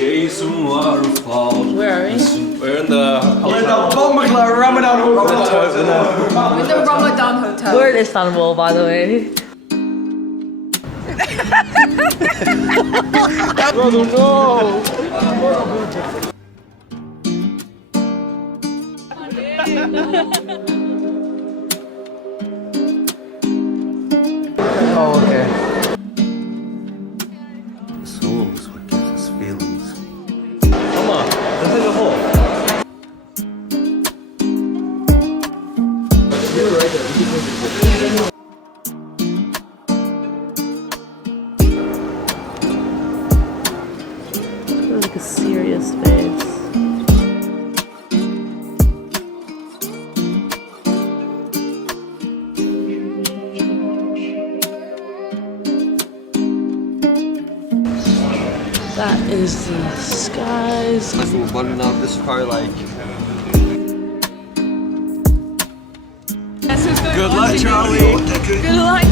Where are we? We're in the Ramadan Hotel. With the Ramadan Hotel. We're in Istanbul, by the way. Brother, no! Oh, okay. Soul is what gives us feelings. Come on, let's take a hole. Like a serious face. That is the skies. But now this is probably like. Guess who's going Good on luck, TV? Charlie. Good luck.